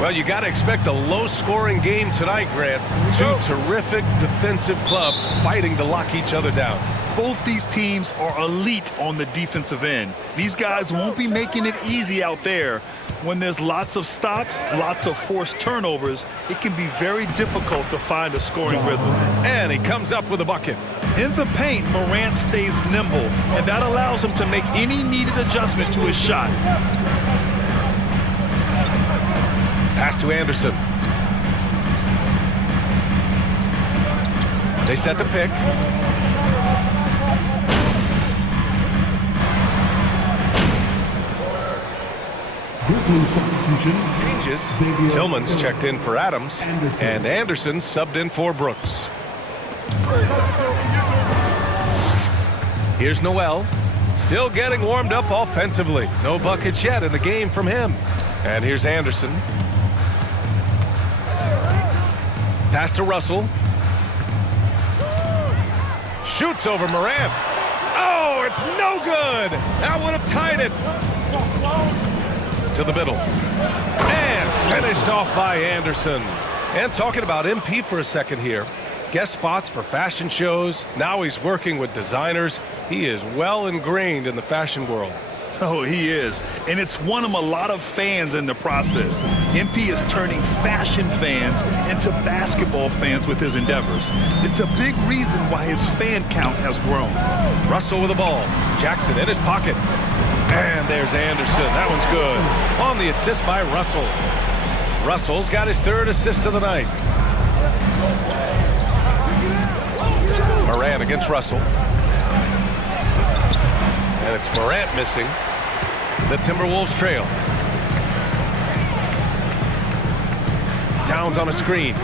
Well, you got to expect a low-scoring game tonight, Grant. Two terrific defensive clubs fighting to lock each other down. Both these teams are elite on the defensive end. These guys won't be making it easy out there. When there's lots of stops, lots of forced turnovers, it can be very difficult to find a scoring rhythm. And he comes up with a bucket. In the paint, Morant stays nimble, and that allows him to make any needed adjustment to his shot. Pass to Anderson. They set the pick. Changes. Tillman's checked in for Adams, and Anderson subbed in for Brooks. Here's Noel. Still getting warmed up offensively. No buckets yet in the game from him. And here's Anderson. Pass to Russell. Shoots over Morant. Oh, it's no good. That would have tied it. To the middle. And finished off by Anderson. And talking about MP for a second here. Guest spots for fashion shows. Now he's working with designers. He is well ingrained in the fashion world. Oh, he is. And it's won him a lot of fans in the process. MP is turning fashion fans into basketball fans with his endeavors. It's a big reason why his fan count has grown. Russell with the ball. Jackson in his pocket. And there's Anderson. That one's good. On the assist by Russell. Russell's got his third assist of the night. Morant against Russell. And it's Morant missing. The Timberwolves trail. Towns on a screen.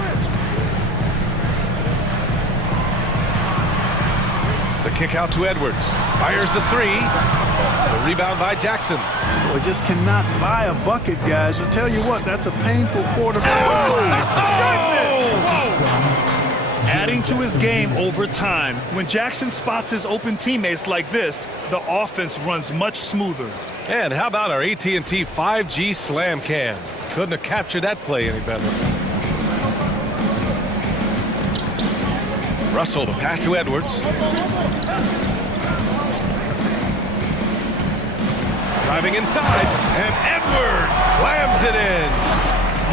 The kick out to Edwards. Fires the three. The rebound by Jackson. We just cannot buy a bucket, guys. I'll tell you what, that's a painful quarter. Adding to his game over time. When Jackson spots his open teammates like this, the offense runs much smoother. And how about our AT&T 5G Slam Cam? Couldn't have captured that play any better. Russell, the pass to Edwards. Driving inside, and Edwards slams it in.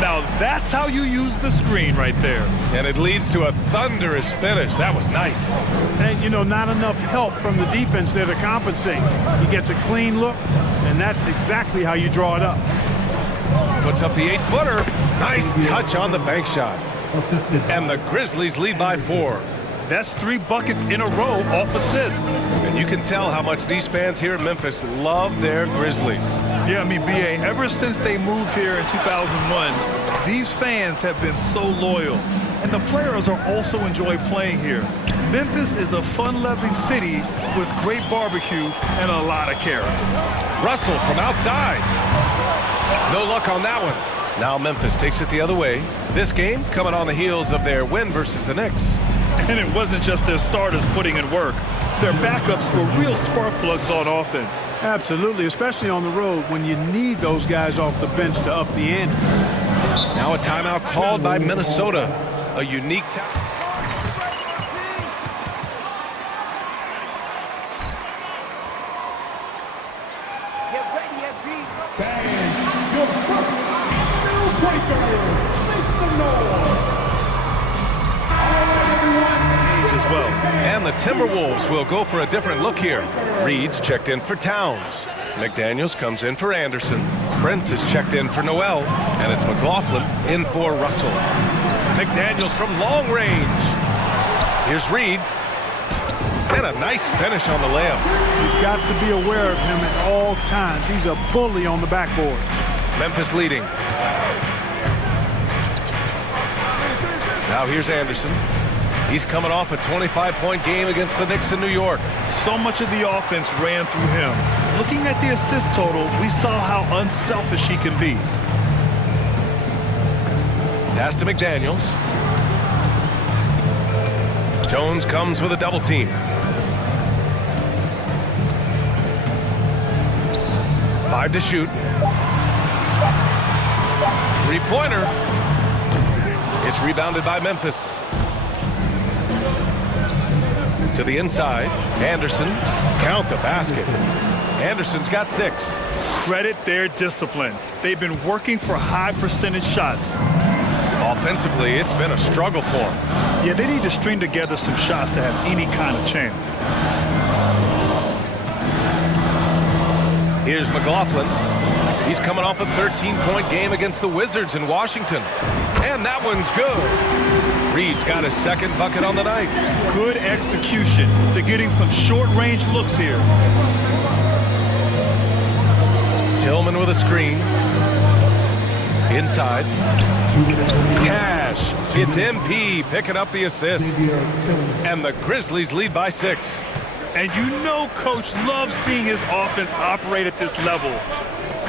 Now that's how you use the screen right there. And it leads to a thunderous finish. That was nice. And, you know, not enough help from the defense there to compensate. He gets a clean look, and that's exactly how you draw it up. Puts up the 8-footer. Nice touch on the bank shot. And the Grizzlies lead by 4. That's 3 buckets in a row off assist. And you can tell how much these fans here in Memphis love their Grizzlies. Yeah, I mean, B.A., ever since they moved here in 2001, these fans have been so loyal. And the players are also enjoy playing here. Memphis is a fun-loving city with great barbecue and a lot of character. Russell from outside. No luck on that one. Now Memphis takes it the other way. This game coming on the heels of their win versus the Knicks. And it wasn't just their starters putting in work. Their backups were real spark plugs on offense. Absolutely, especially on the road when you need those guys off the bench to up the ante. Now a timeout called by Minnesota. A unique time. Well. And the Timberwolves will go for a different look here. Reed's checked in for Towns. McDaniels comes in for Anderson. Prince is checked in for Noel. And it's McLaughlin in for Russell. McDaniels from long range. Here's Reed. And a nice finish on the layup. You've got to be aware of him at all times. He's a bully on the backboard. Memphis leading. Now here's Anderson. He's coming off a 25-point game against the Knicks in New York. So much of the offense ran through him. Looking at the assist total, we saw how unselfish he can be. Pass to McDaniels. Jones comes with a double team. Five to shoot. Three-pointer. It's rebounded by Memphis. To the inside. Anderson. Count the basket. Anderson's got 6. Credit their discipline. They've been working for high percentage shots. Offensively, it's been a struggle for them. Yeah, they need to string together some shots to have any kind of chance. Here's McLaughlin. He's coming off a 13-point game against the Wizards in Washington. And that one's good. Reed's got his second bucket on the night. Good execution. They're getting some short-range looks here. Tillman with a screen. Inside. Cash. It's MP picking up the assist. And the Grizzlies lead by 6. And you know Coach loves seeing his offense operate at this level.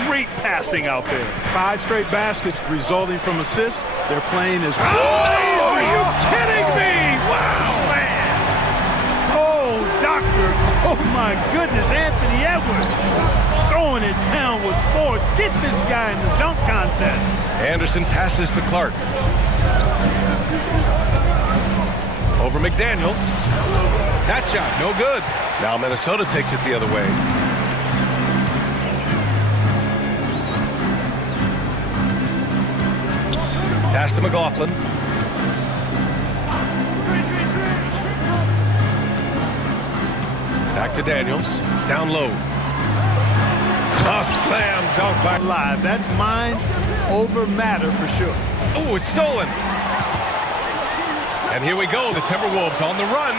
Great passing out there. 5 straight baskets resulting from assists. They're playing as Oh, are you kidding me? Wow. Oh, doctor. Oh, my goodness. Anthony Edwards throwing it down with force. Get this guy in the dunk contest. Anderson passes to Clark. Over McDaniels. That shot, no good. Now Minnesota takes it the other way. Pass to McLaughlin. Back to Daniels. Down low. A slam dunk by Live. That's mind over matter for sure. Oh, it's stolen. And here we go, the Timberwolves on the run.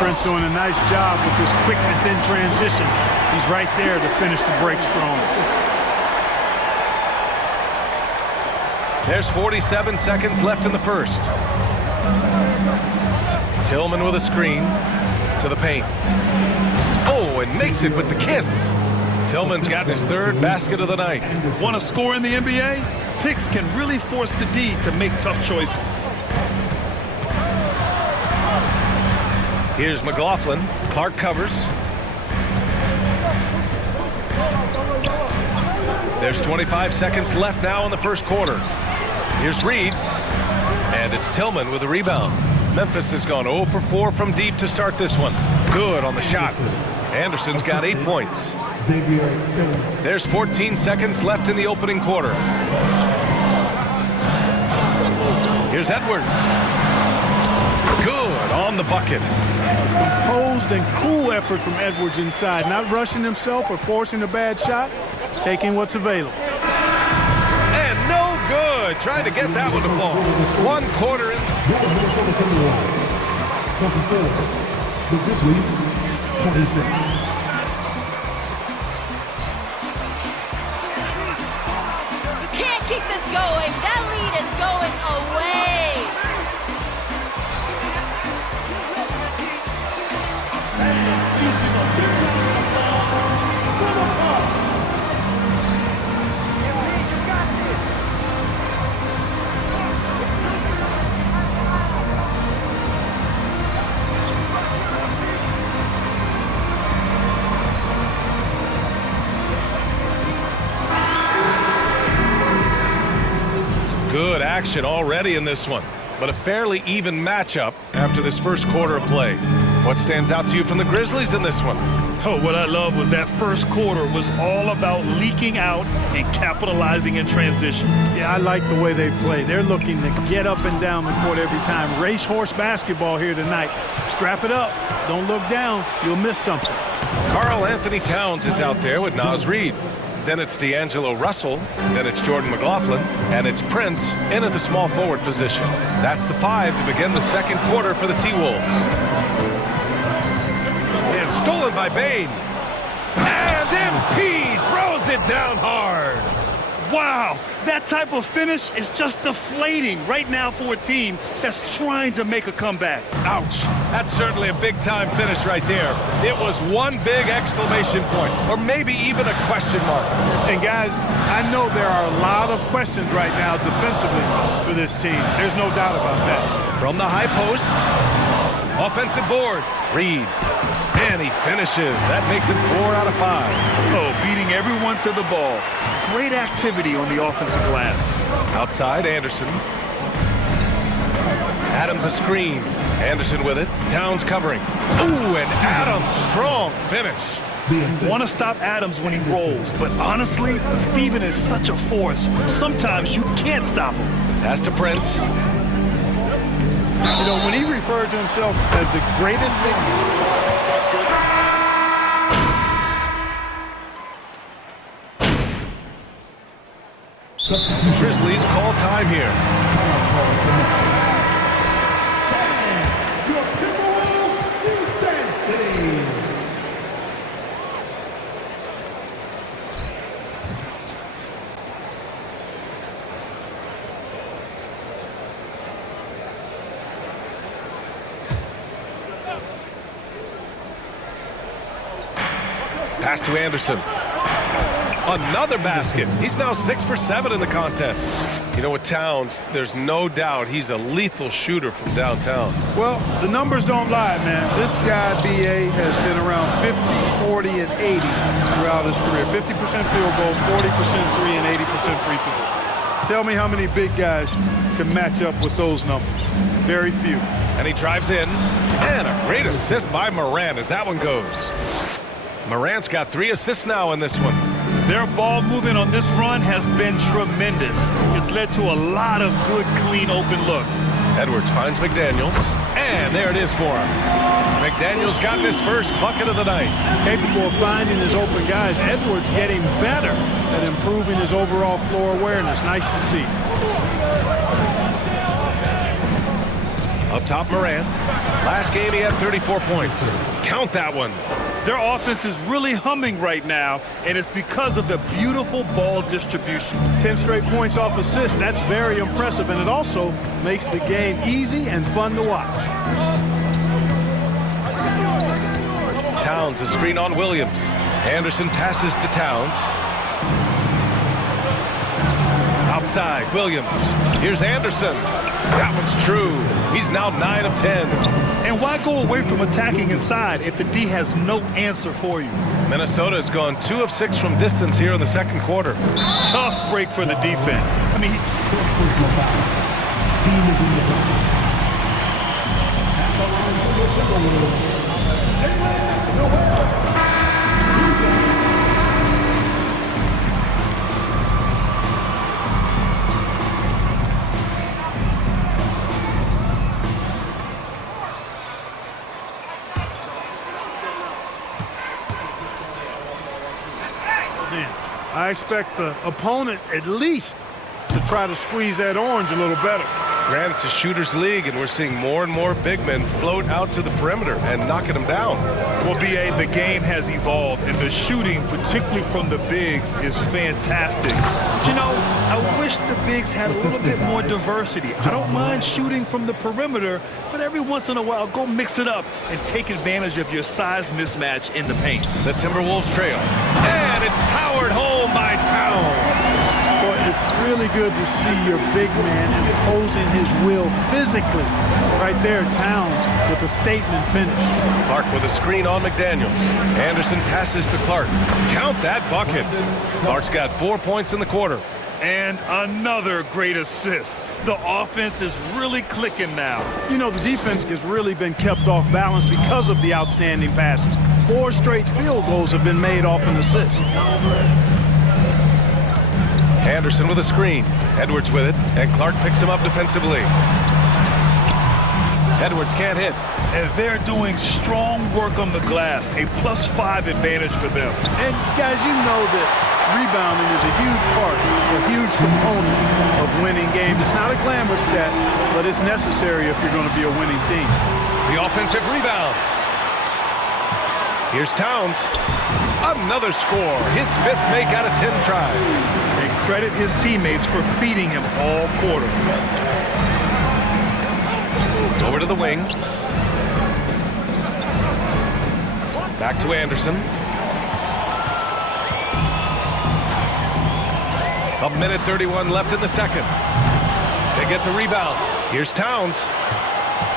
Prince doing a nice job with his quickness in transition. He's right there to finish the break strong. There's 47 seconds left in the first. Tillman with a screen to the paint. Oh, and makes it with the kiss. Tillman's got his 3rd basket of the night. Want to score in the NBA? Picks can really force the D to make tough choices. Here's McLaughlin. Clark covers. There's 25 seconds left now in the first quarter. Here's Reed. And it's Tillman with a rebound. Memphis has gone 0 for 4 from deep to start this one. Good on the shot. Anderson's got 8 points. There's 14 seconds left in the opening quarter. Here's Edwards. Good on the bucket. Composed and cool effort from Edwards inside. Not rushing himself or forcing a bad shot. Taking what's available. And no good. Trying to get that one to fall. 1 quarter in. The Grizzlies, 26. You can't keep this going. That lead is going away. Good action already in this one, but a fairly even matchup after this first quarter of play. What stands out to you from the Grizzlies in this one? Oh, what I love was that first quarter was all about leaking out and capitalizing in transition. Yeah, I like the way they play. They're looking to get up and down the court every time. Racehorse basketball here tonight. Strap it up. Don't look down. You'll miss something. Karl Anthony Towns is out there with Naz Reid. Then it's D'Angelo Russell. Then it's Jordan McLaughlin. And it's Prince in at the small forward position. That's the 5 to begin the second quarter for the T-Wolves. And stolen by Bane. And MP throws it down hard. Wow, that type of finish is just deflating right now for a team that's trying to make a comeback. Ouch. That's certainly a big-time finish right there. It was one big exclamation point, or maybe even a question mark. And guys, I know there are a lot of questions right now defensively for this team. There's no doubt about that. From the high post, offensive board, Reed. And he finishes. That makes it 4 out of 5. Oh, beating everyone to the ball. Great activity on the offensive glass. Outside, Anderson. Adams a screen. Anderson with it. Towns covering. Ooh, and Adams, strong finish. Want to stop Adams when he rolls, but honestly, Steven is such a force. Sometimes you can't stop him. Pass to Prince. You know, when he referred to himself as the greatest big Grizzlies call time here. Pass to Anderson. Another basket. He's now 6 for 7 in the contest. You know, with Towns, there's no doubt he's a lethal shooter from downtown. Well, the numbers don't lie, man. This guy, B.A., has been around 50, 40, and 80 throughout his career. 50% field goals, 40% three, and 80% free throws. Tell me how many big guys can match up with those numbers. Very few. And he drives in. And a great assist by Morant as that one goes. Morant's got 3 assists now in this one. Their ball movement on this run has been tremendous. It's led to a lot of good, clean, open looks. Edwards finds McDaniels, and there it is for him. McDaniels got his first bucket of the night. Capable of finding his open guys. Edwards getting better at improving his overall floor awareness. Nice to see. Up top, Morant. Last game, he had 34 points. Count that one. Their offense is really humming right now, and it's because of the beautiful ball distribution. 10 straight points off assists. That's very impressive, and it also makes the game easy and fun to watch. Towns, a screen on Williams. Anderson passes to Towns. Outside, Williams. Here's Anderson. That one's true. He's now 9 of 10. And why go away from attacking inside if the D has no answer for you? Minnesota has gone 2 of 6 from distance here in the second quarter. Tough break for the defense. I mean, Team is in the line. I expect the opponent at least to try to squeeze that orange a little better. Granted, it's a shooter's league, and we're seeing more and more big men float out to the perimeter and knocking them down. Well, B.A., the game has evolved, and the shooting, particularly from the bigs, is fantastic. But, you know, I wish the bigs had a little bit more diversity. I don't mind shooting from the perimeter, but every once in a while, go mix it up and take advantage of your size mismatch in the paint. The Timberwolves trail. And it's powered home by Towns. Boy, it's really good to see your big man imposing his will physically. Right there, Towns with a statement finish. Clark with a screen on McDaniels. Anderson passes to Clark. Count that bucket. Clark's got 4 points in the quarter. And another great assist. The offense is really clicking now. You know, the defense has really been kept off balance because of the outstanding passes. 4 straight field goals have been made off an assist. Anderson with a screen. Edwards with it, and Clark picks him up defensively. Edwards can't hit. And they're doing strong work on the glass, a +5 advantage for them. And guys, you know that rebounding is a huge part, a huge component of winning games. It's not a glamorous stat, but it's necessary if you're going to be a winning team. The offensive rebound. Here's Towns. Another score. His 5th make out of 10 tries. And credit his teammates for feeding him all quarter. Over to the wing. Back to Anderson. A minute 31 left in the second. They get the rebound. Here's Towns.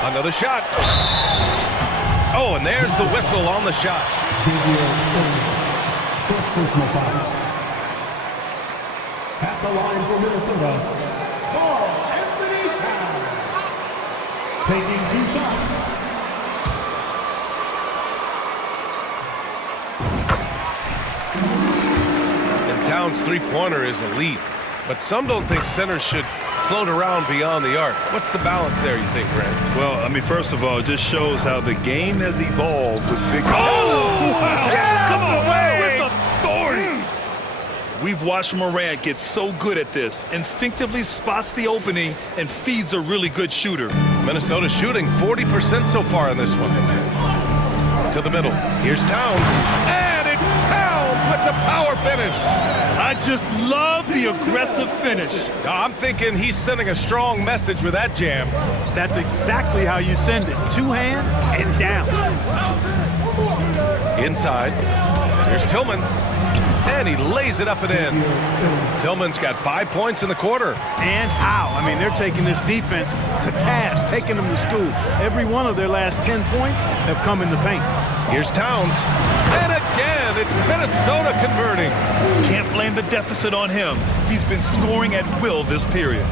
Another shot. Oh, and there's the whistle on the shot. personal foul. At the line for Minnesota, Karl Anthony Towns. Taking 2 shots. And Towns' three-pointer is elite, but some don't think centers should float around beyond the arc. What's the balance there, you think, Grant? Well, I mean, first of all, it just shows how the game has evolved with big. Oh! Wow. Get out of the way! With authority. We've watched Morant get so good at this. Instinctively spots the opening and feeds a really good shooter. Minnesota shooting 40% so far in this one. To the middle. Here's Towns. And it's Towns with the power finish. I just love the aggressive finish. I'm thinking he's sending a strong message with that jam. That's exactly how you send it. 2 hands and down. Inside. Here's Tillman. And he lays it up and in. Tillman's got 5 points in the quarter. And how? I mean, they're taking this defense to task, taking them to school. Every one of their last 10 points have come in the paint. Here's Towns. And again, it's Minnesota converting. Can't blame the deficit on him. He's been scoring at will this period.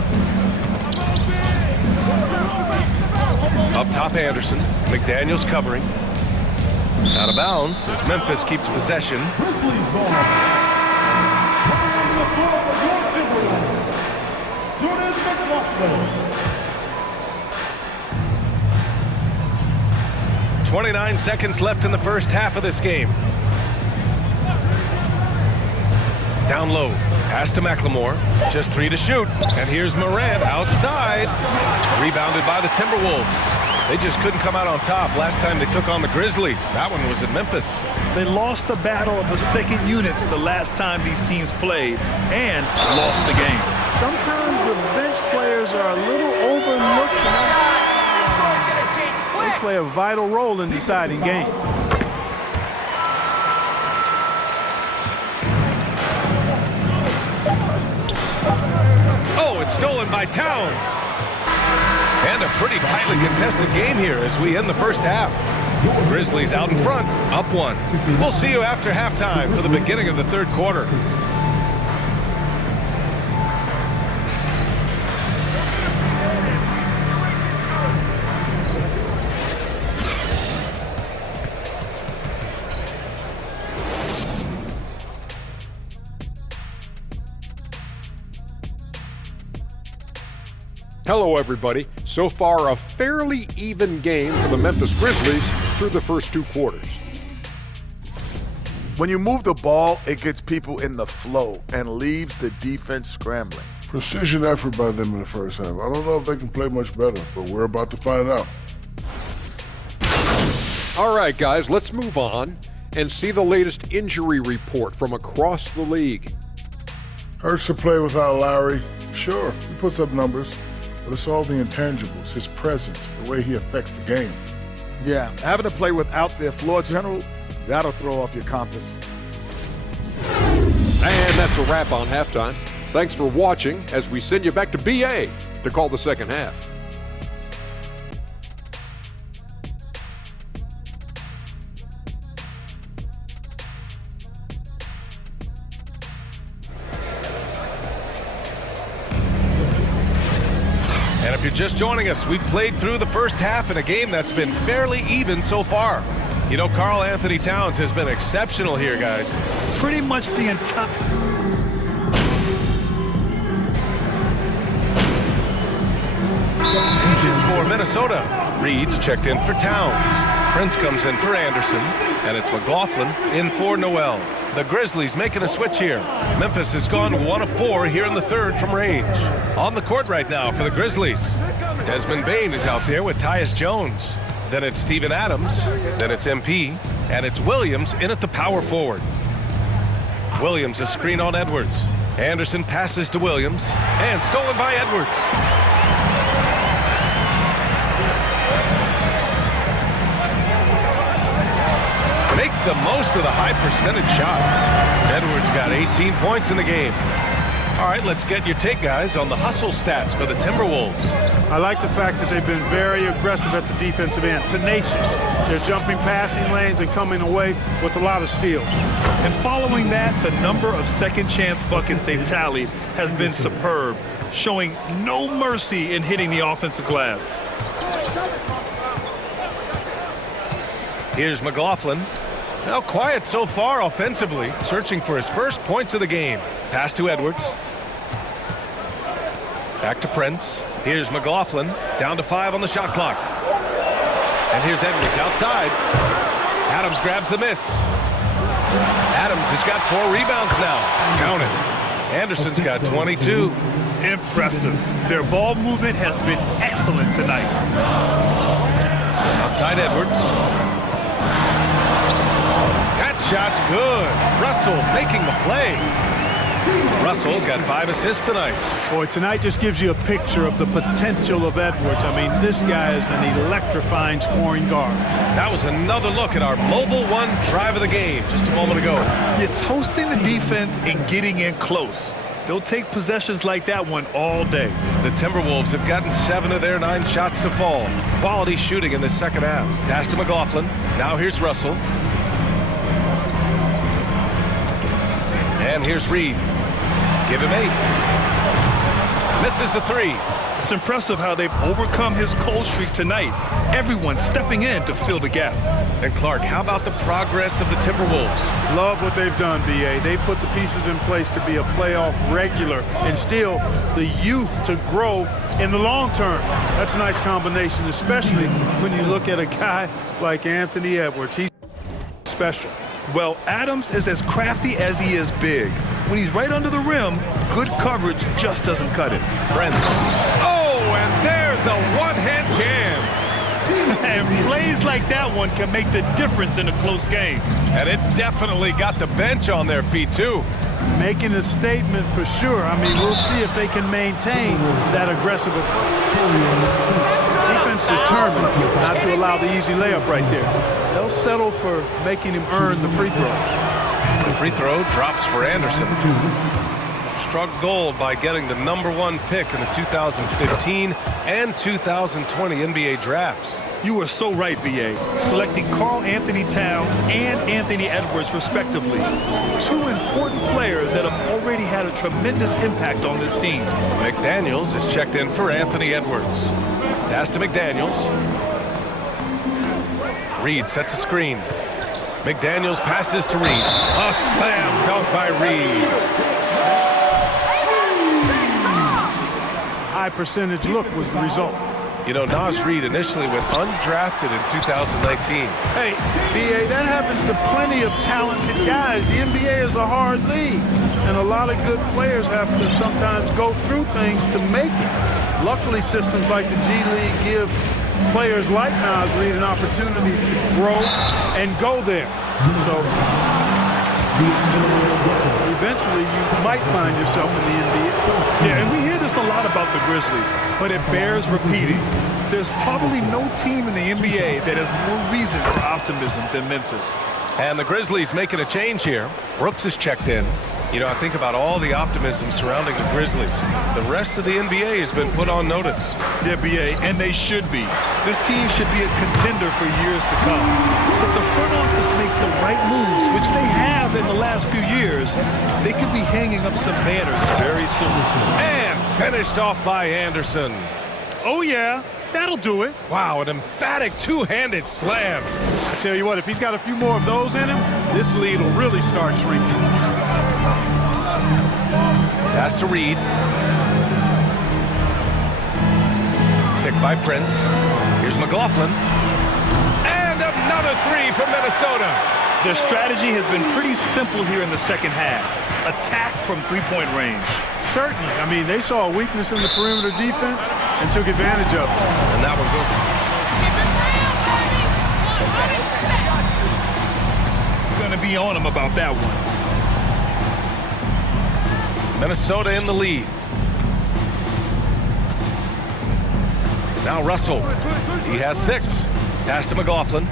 Up top, Anderson. McDaniels covering. Out of bounds as Memphis keeps possession. Grizzlies ball. Jordan McLaughlin. 29 seconds left in the first half of this game. Down low. Pass to McLemore. Just 3 to shoot. And here's Morant outside. Rebounded by the Timberwolves. They just couldn't come out on top last time they took on the Grizzlies. That one was in Memphis. They lost the battle of the second units the last time these teams played and lost the game. Sometimes the bench players are a little overlooked. They play a vital role in deciding games. Oh, it's stolen by Towns. And a pretty tightly contested game here as we end the first half. Grizzlies out in front, up 1. We'll see you after halftime for the beginning of the third quarter. Hello, everybody. So far, a fairly even game for the Memphis Grizzlies through the first 2 quarters. When you move the ball, it gets people in the flow and leaves the defense scrambling. Precision effort by them in the first half. I don't know if they can play much better, but we're about to find out. All right, guys, let's move on and see the latest injury report from across the league. Hurts to play without Lowry. Sure, he puts up numbers. But it's all the intangibles, his presence, the way he affects the game. Yeah, having to play without their floor general, that'll throw off your compass. And that's a wrap on halftime. Thanks for watching as we send you back to BA to call the second half. And if you're just joining us, we've played through the first half in a game that's been fairly even so far. You know, Karl Anthony Towns has been exceptional here, guys. Pretty much the entire... Is for Minnesota. Reed's checked in for Towns. Prince comes in for Anderson. And it's McLaughlin in for Noel. The Grizzlies making a switch here. Memphis has gone 1 of 4 here in the third from range. On the court right now for the Grizzlies. Desmond Bane is out there with Tyus Jones. Then it's Steven Adams. Then it's MP. And it's Williams in at the power forward. Williams is screen on Edwards. Anderson passes to Williams. And stolen by Edwards. Makes the most of the high percentage shot. Edwards got 18 points in the game. All right, let's get your take, guys, on the hustle stats for the Timberwolves. I like the fact that they've been very aggressive at the defensive end, tenacious. They're jumping passing lanes and coming away with a lot of steals. And following that, the number of second chance buckets they've tallied has been superb, showing no mercy in hitting the offensive glass. Here's McLaughlin. Now quiet so far offensively, searching for his first points of the game. Pass to Edwards. Back to Prince. Here's McLaughlin, down to 5 on the shot clock. And here's Edwards outside. Adams grabs the miss. Adams has got 4 rebounds now. Count it. Anderson's got 22. Impressive. Their ball movement has been excellent tonight. Outside Edwards. That shot's good. Russell making the play. Russell's got 5 assists tonight. Boy, tonight just gives you a picture of the potential of Edwards. I mean, this guy is an electrifying scoring guard. That was another look at our Mobile One drive of the game just a moment ago. You're toasting the defense and getting in close. They'll take possessions like that one all day. The Timberwolves have gotten 7 of their 9 shots to fall. Quality shooting in the second half. Pass to McLaughlin. Now here's Russell. And here's Reed. Give him 8. Misses the 3. It's impressive how they've overcome his cold streak tonight. Everyone stepping in to fill the gap. And Clark, how about the progress of the Timberwolves? Love what they've done, B.A. They've put the pieces in place to be a playoff regular and still the youth to grow in the long term. That's a nice combination, especially when you look at a guy like Anthony Edwards. He's special. Well, Adams is as crafty as he is big. When he's right under the rim, good coverage just doesn't cut it. Prince. Oh, and there's a one-hand jam. And plays like that one can make the difference in a close game. And it definitely got the bench on their feet, too. Making a statement for sure. I mean, we'll see if they can maintain that aggressive approach. Defense determined not to allow the easy layup right there. They'll settle for making him earn the free throws. The free throw drops for Anderson. Struck gold by getting the #1 pick in the 2015 and 2020 NBA drafts. You were so right, B.A. Selecting Karl Anthony Towns and Anthony Edwards, respectively. 2 important players that have already had a tremendous impact on this team. McDaniels is checked in for Anthony Edwards. Pass to McDaniels. Reed sets a screen. McDaniels passes to Reed. A slam dunk by Reed. High percentage look was the result. You know, Naz Reid initially went undrafted in 2019. Hey, B.A., that happens to plenty of talented guys. The NBA is a hard league, and a lot of good players have to sometimes go through things to make it. Luckily, systems like the G League give players like Naz Reid an opportunity to grow and go there. So eventually you might find yourself in the NBA. Yeah, and we hear this a lot about the Grizzlies, but it bears repeating. There's probably no team in the NBA that has more reason for optimism than Memphis. And the Grizzlies making a change here. Brooks is checked in. You know, I think about all the optimism surrounding the Grizzlies. The rest of the NBA has been put on notice. Yeah, B.A., and they should be. This team should be a contender for years to come. If the front office makes the right moves, which they have in the last few years, they could be hanging up some banners very soon. And finished off by Anderson. Oh, yeah. That'll do it. Wow, an emphatic two-handed slam. I tell you what, if he's got a few more of those in him, this lead will really start shrinking. Pass to Reed. Picked by Prince. Here's McLaughlin. And another 3 from Minnesota. Their strategy has been pretty simple here in the second half. Attack from three-point range. Certainly. I mean, they saw a weakness in the perimeter defense and took advantage of it. And that one goes. Going to be on him about that one. Minnesota in the lead. Now Russell. He has 6. Pass to McLaughlin.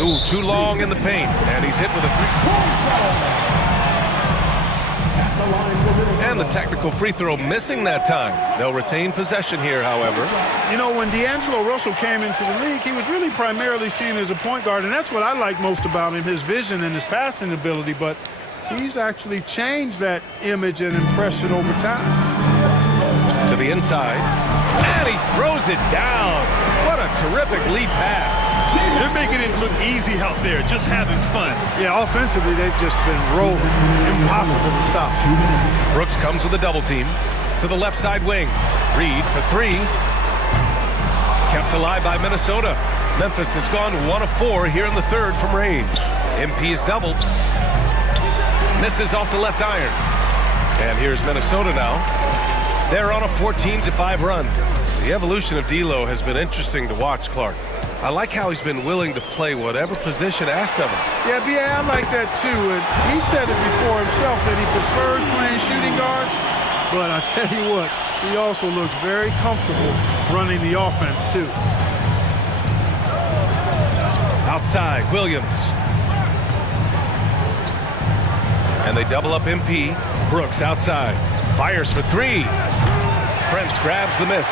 Ooh, too long in the paint, and he's hit with a three. And the technical free throw missing that time. They'll retain possession here, however. You know, when D'Angelo Russell came into the league, he was really primarily seen as a point guard, and that's what I like most about him, his vision and his passing ability, but he's actually changed that image and impression over time. To the inside, and he throws it down. What a terrific lead pass. They're making it look easy out there, just having fun. Yeah, offensively, they've just been rolling. Impossible to stop. Brooks comes with a double team to the left side wing. Reed for three. Kept alive by Minnesota. Memphis has gone 1 of 4 here in the third from range. MP is doubled. Misses off the left iron. And here's Minnesota now. They're on a 14-5 run. The evolution of D'Lo has been interesting to watch, Clark. I like how he's been willing to play whatever position asked of him. Yeah, B.A., I like that too. And he said it before himself that he prefers playing shooting guard. But I tell you what, he also looks very comfortable running the offense too. Outside, Williams. And they double up MP. Brooks outside. Fires for three. Prince grabs the miss.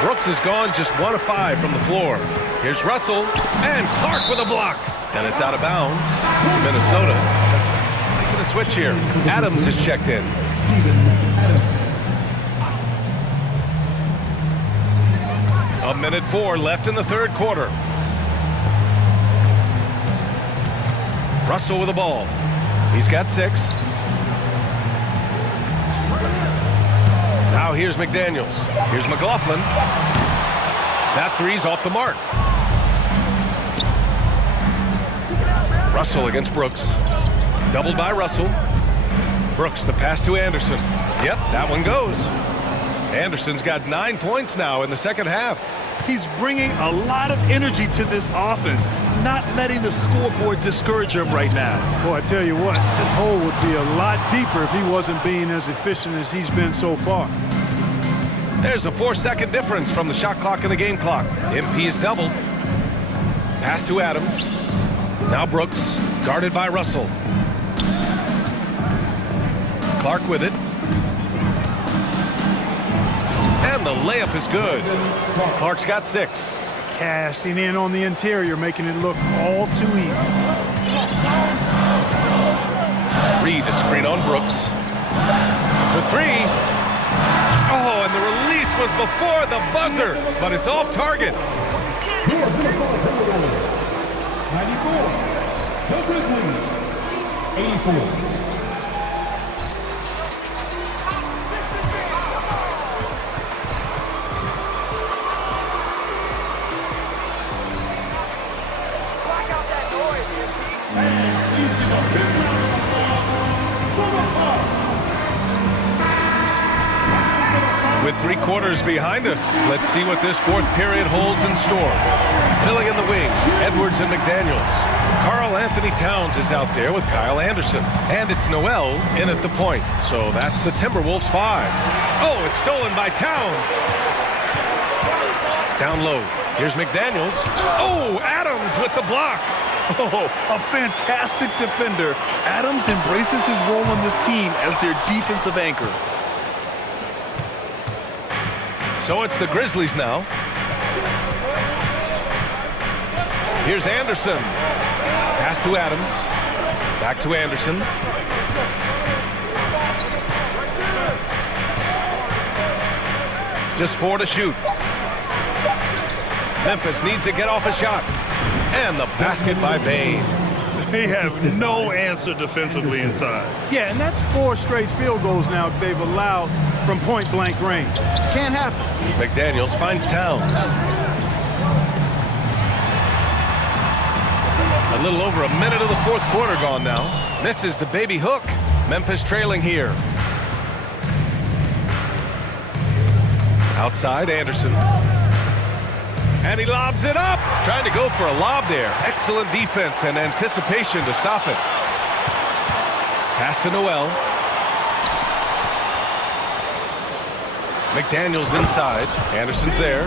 Brooks has gone just 1 of 5 from the floor. Here's Russell and Clark with a block. And it's out of bounds to Minnesota. Making a switch here. Adams is checked in. A minute 4 left in the third quarter. Russell with the ball. He's got 6. Now here's McDaniels. Here's McLaughlin. That three's off the mark. Russell against Brooks. Doubled by Russell. Brooks, the pass to Anderson. Yep, that one goes. Anderson's got 9 points now in the second half. He's bringing a lot of energy to this offense, not letting the scoreboard discourage him right now. Boy, I tell you what, the hole would be a lot deeper if he wasn't being as efficient as he's been so far. There's a 4-second difference from the shot clock and the game clock. MP is doubled. Pass to Adams. Now Brooks, guarded by Russell. Clark with it. And the layup is good. Clark's got 6. Cashing in on the interior, making it look all too easy. Reed to screen on Brooks. For 3. Oh, and the release was before the buzzer, but it's off target. 94. The Grizzlies. 84. With 3 quarters behind us, let's see what this fourth period holds in store. Filling in the wings, Edwards and McDaniels. Karl Anthony Towns is out there with Kyle Anderson. And it's Noel in at the point. So that's the Timberwolves 5. Oh, it's stolen by Towns. Down low. Here's McDaniels. Oh, Adams with the block. Oh, a fantastic defender. Adams embraces his role on this team as their defensive anchor. So it's the Grizzlies now. Here's Anderson. Pass to Adams. Back to Anderson. Just 4 to shoot. Memphis needs to get off a shot. And the basket by Bane. They have no answer defensively inside. Yeah, and that's 4 straight field goals now they've allowed from point-blank range. Can't happen. McDaniels finds Towns. A little over a minute of the fourth quarter gone now. Misses the baby hook. Memphis trailing here. Outside, Anderson. And he lobs it up. Trying to go for a lob there. Excellent defense and anticipation to stop it. Pass to Noel. McDaniels inside. Anderson's there.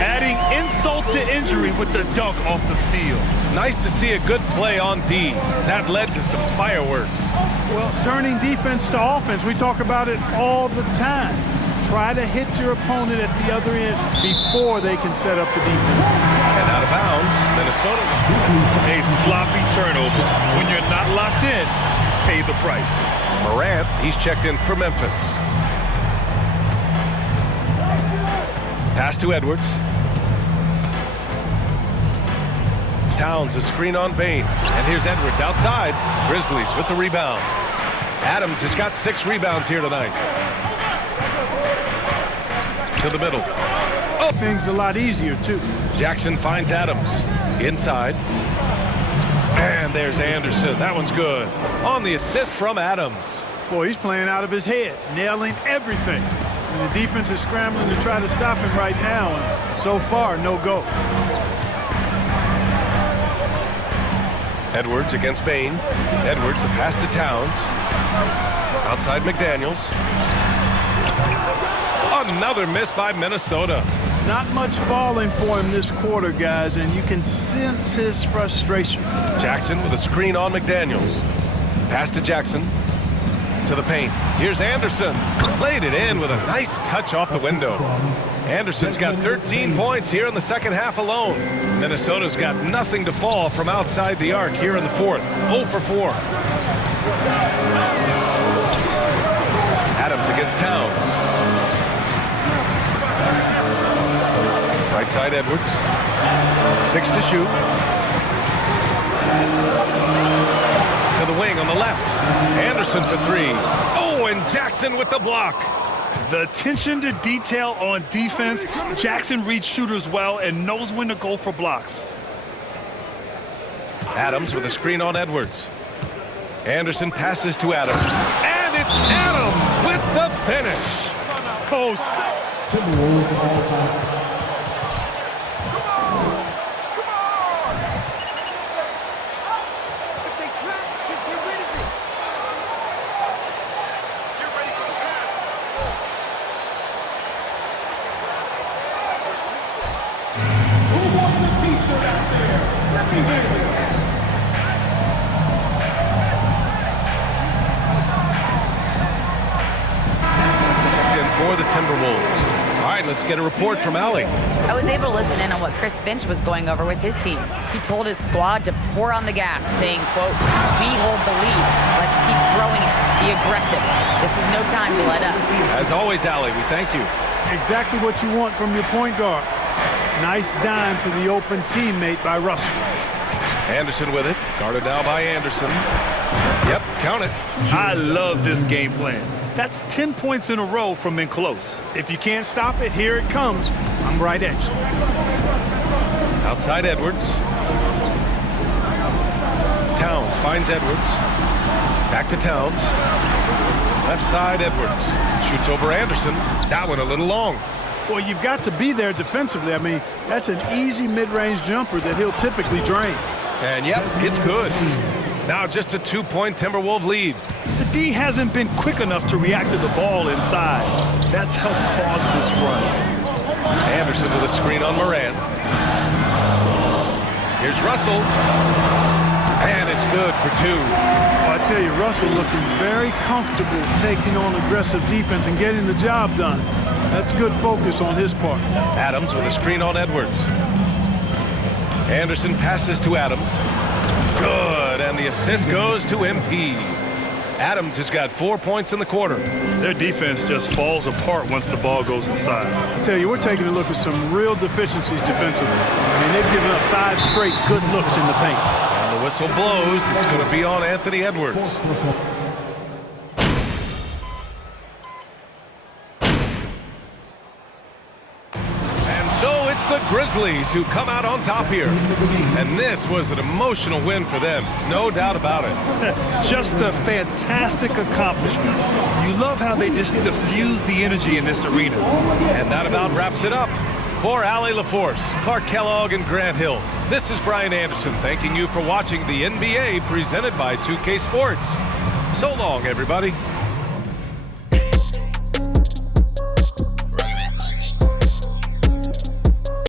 Adding insult to injury with the dunk off the steal. Nice to see a good play on D. That led to some fireworks. Well, turning defense to offense, we talk about it all the time. Try to hit your opponent at the other end before they can set up the defense. And out of bounds, Minnesota. A sloppy turnover. When you're not locked in, pay the price. Morant, he's checked in for Memphis. Pass to Edwards. Towns, a screen on Bane. And here's Edwards outside. Grizzlies with the rebound. Adams has got 6 rebounds here tonight. To the middle. Oh, things a lot easier, too. Jackson finds Adams. Inside. And there's Anderson. That one's good. On the assist from Adams. Boy, he's playing out of his head, nailing everything. And the defense is scrambling to try to stop him right now. And so far, no go. Edwards against Bane. Edwards, the pass to Towns. Outside McDaniels. Another miss by Minnesota. Not much falling for him this quarter, guys, and you can sense his frustration. Jackson with a screen on McDaniels. Pass to Jackson. To the paint. Here's Anderson. Laid it in with a nice touch off the window. Anderson's got 13 points here in the second half alone. Minnesota's got nothing to fall from outside the arc here in the fourth. 0 for 4. Adams against Towns. Right side Edwards. 6 to shoot. To the wing on the left. Anderson for 3. Oh, and Jackson with the block. The attention to detail on defense. Jackson reads shooters well and knows when to go for blocks. Adams with a screen on Edwards. Anderson passes to Adams. And it's Adams with the finish. Oh, Timberwolves of all time. For the Timberwolves. All right, let's get a report from Allie. I was able to listen in on what Chris Finch was going over with his team. He told his squad to pour on the gas, saying, quote, "We hold the lead. Let's keep growing it. Be aggressive. This is no time to let up." As always, Allie, we thank you. Exactly what you want from your point guard. Nice dime to the open teammate by Russell. Anderson with it. Guarded now by Anderson. Yep, count it. I love this game plan. That's 10 points in a row from in close. If you can't stop it, here it comes. I'm right at you. Outside Edwards. Towns finds Edwards. Back to Towns. Left side Edwards. Shoots over Anderson. That one a little long. Well, you've got to be there defensively. I mean, that's an easy mid-range jumper that he'll typically drain. And yep, it's good. Now just a 2-point Timberwolves lead. The D hasn't been quick enough to react to the ball inside. That's helped cause this run. Anderson with a screen on Morant. Here's Russell. And it's good for 2. Well, I tell you, Russell looking very comfortable taking on aggressive defense and getting the job done. That's good focus on his part. Adams with a screen on Edwards. Anderson passes to Adams. Good, and the assist goes to MP. Adams has got 4 points in the quarter. Their defense just falls apart once the ball goes inside. I tell you, we're taking a look at some real deficiencies defensively. I mean, they've given up 5 straight good looks in the paint. And the whistle blows. It's going to be on Anthony Edwards. So it's the Grizzlies who come out on top here. And this was an emotional win for them, no doubt about it. Just a fantastic accomplishment. You love how they just diffuse the energy in this arena. And that about wraps it up. For Allie LaForce, Clark Kellogg, and Grant Hill, this is Brian Anderson thanking you for watching the NBA presented by 2K Sports. So long, everybody.